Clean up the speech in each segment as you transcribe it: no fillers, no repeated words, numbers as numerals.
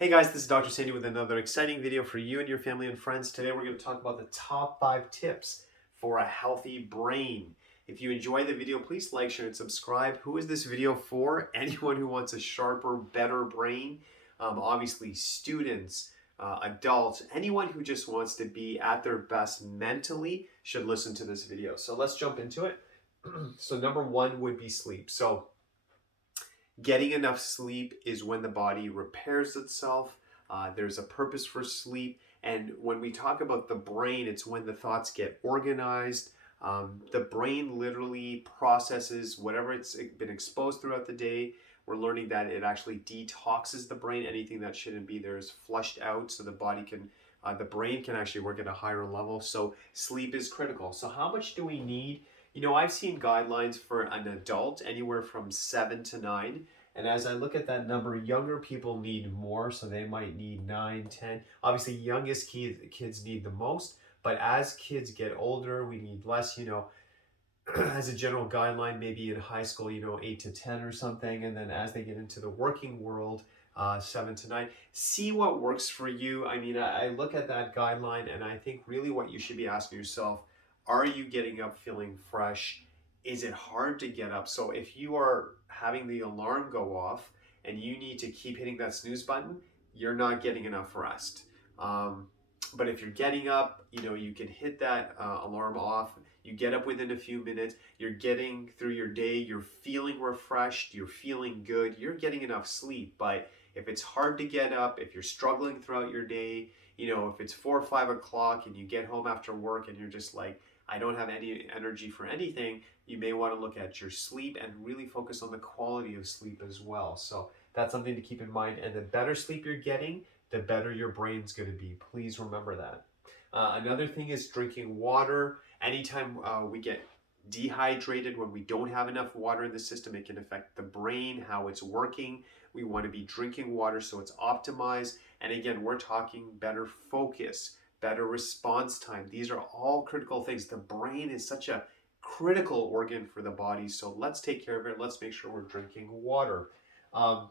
Hey guys, this is Dr. Sandy with another exciting video for you and your family and friends. Today we're going to talk about the top 5 tips for a healthy brain. If you enjoy the video, please like, share, and subscribe. Who is this video for? Anyone who wants a sharper, better brain. Obviously students, adults, anyone who just wants to be at their best mentally should listen to this video. So let's jump into it. So number 1 would be sleep. So getting enough sleep is when the body repairs itself. There's a purpose for sleep. And when we talk about the brain, it's when the thoughts get organized. The brain literally processes whatever it's been exposed throughout the day. We're learning that it actually detoxes the brain. Anything that shouldn't be there is flushed out so the body can, the brain can actually work at a higher level. So sleep is critical. So how much do we need? You know, I've seen guidelines for an adult anywhere from 7 to 9. And as I look at that number, younger people need more, so they might need 9, 10. Obviously, youngest kids need the most, but as kids get older, we need less, as a general guideline, maybe in high school, 8 to 10 or something. And then as they get into the working world, 7 to 9. See what works for you. I mean, I look at that guideline and I think really what you should be asking yourself, are you getting up feeling fresh? Is it hard to get up? So if you are having the alarm go off and you need to keep hitting that snooze button, you're not getting enough rest. But if you're getting up, you can hit that alarm off. You get up within a few minutes. You're getting through your day. You're feeling refreshed. You're feeling good. You're getting enough sleep. But if it's hard to get up, if you're struggling throughout your day, if it's 4 or 5 o'clock and you get home after work and you're just like, I don't have any energy for anything, you may want to look at your sleep and really focus on the quality of sleep as well. So that's something to keep in mind. And the better sleep you're getting, the better your brain's going to be. Please remember that. Another thing is drinking water. Anytime we get dehydrated, when we don't have enough water in the system, it can affect the brain, how it's working. We want to be drinking water so it's optimized. And again, we're talking better focus, better response time. These are all critical things. The brain is such a critical organ for the body, so let's take care of it. Let's make sure we're drinking water. Um,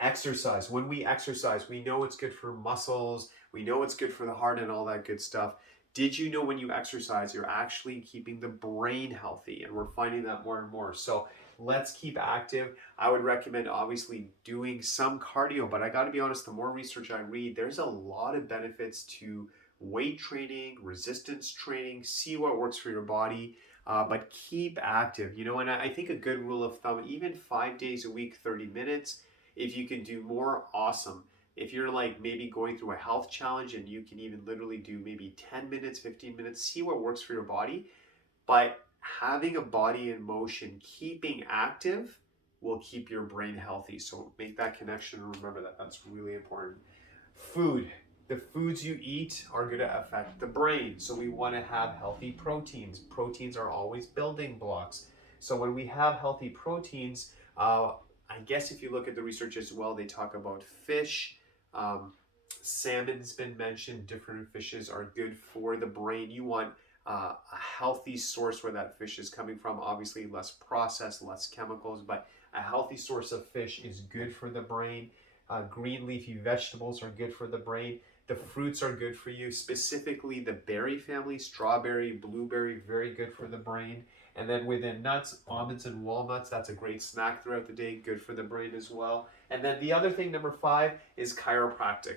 Exercise. When we exercise, we know it's good for muscles, we know it's good for the heart and all that good stuff. Did you know when you exercise, you're actually keeping the brain healthy? And we're finding that more and more. So let's keep active. I would recommend obviously doing some cardio, but I got to be honest, the more research I read, there's a lot of benefits to weight training, resistance training. See what works for your body. But keep active, and I think a good rule of thumb, even 5 days a week, 30 minutes. If you can do more, awesome. If you're like maybe going through a health challenge and you can even literally do maybe 10 minutes, 15 minutes, see what works for your body. But having a body in motion, keeping active will keep your brain healthy. So make that connection and remember that. That's really important. Food. The foods you eat are going to affect the brain. So we want to have healthy proteins. Proteins are always building blocks. So when we have healthy proteins, I guess if you look at the research as well, they talk about fish. Salmon's been mentioned. Different fishes are good for the brain. You want a healthy source where that fish is coming from. Obviously, less processed, less chemicals, but a healthy source of fish is good for the brain. Green leafy vegetables are good for the brain. The fruits are good for you, specifically the berry family, strawberry, blueberry, very good for the brain. And then within nuts, almonds and walnuts, that's a great snack throughout the day, good for the brain as well. And then the other thing, number 5, is chiropractic.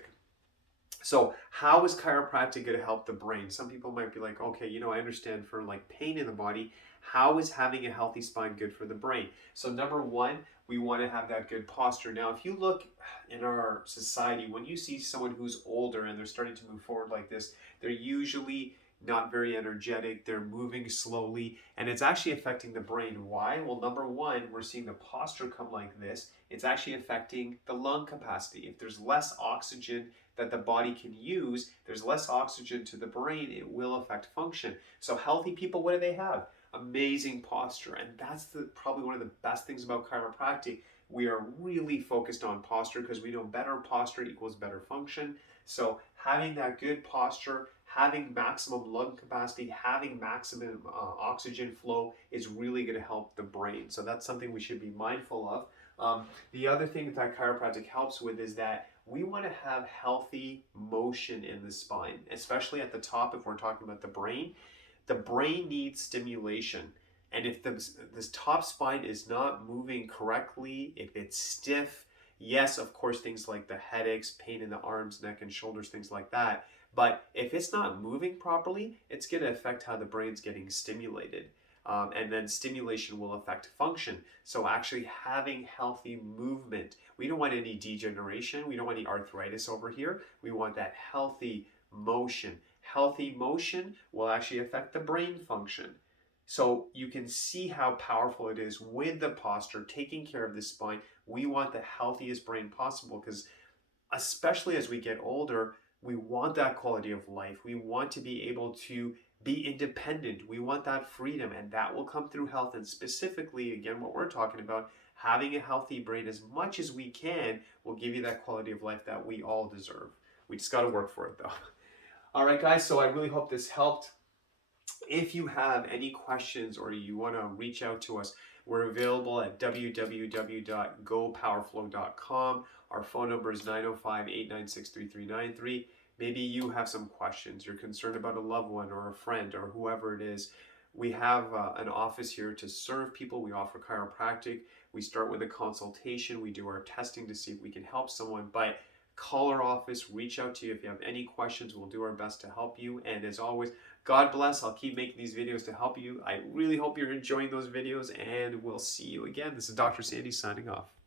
So how is chiropractic going to help the brain? Some people might be like, okay, I understand for like pain in the body, how is having a healthy spine good for the brain? So number 1, we want to have that good posture. Now, if you look in our society, when you see someone who's older and they're starting to move forward like this, they're usually not very energetic, they're moving slowly, and it's actually affecting the brain. Why? Well, number 1, we're seeing the posture come like this. It's actually affecting the lung capacity. If there's less oxygen that the body can use, there's less oxygen to the brain, it will affect function. So healthy people, what do they have? Amazing posture. And that's probably one of the best things about chiropractic. We are really focused on posture because we know better posture equals better function. So having that good posture, having maximum lung capacity, having maximum oxygen flow is really going to help the brain. So that's something we should be mindful of. The other thing that chiropractic helps with is that we want to have healthy motion in the spine, especially at the top. If we're talking about the brain needs stimulation. And if this top spine is not moving correctly, if it's stiff, yes, of course, things like the headaches, pain in the arms, neck, and shoulders, things like that. But if it's not moving properly, it's going to affect how the brain's getting stimulated. And then stimulation will affect function. So actually having healthy movement. We don't want any degeneration. We don't want any arthritis over here. We want that healthy motion. Healthy motion will actually affect the brain function. So you can see how powerful it is with the posture, taking care of the spine. We want the healthiest brain possible because especially as we get older, we want that quality of life. We want to be able to be independent. We want that freedom, and that will come through health. And specifically, again, what we're talking about, having a healthy brain as much as we can will give you that quality of life that we all deserve. We just got to work for it, though. All right, guys, so I really hope this helped. If you have any questions or you want to reach out to us, we're available at www.gopowerflow.com. Our phone number is 905-896-3393. Maybe you have some questions. You're concerned about a loved one or a friend or whoever it is. We have an office here to serve people. We offer chiropractic. We start with a consultation. We do our testing to see if we can help someone. But call our office, reach out to you if you have any questions. We'll do our best to help you. And as always, God bless. I'll keep making these videos to help you. I really hope you're enjoying those videos, and we'll see you again. This is Dr. Sandy signing off.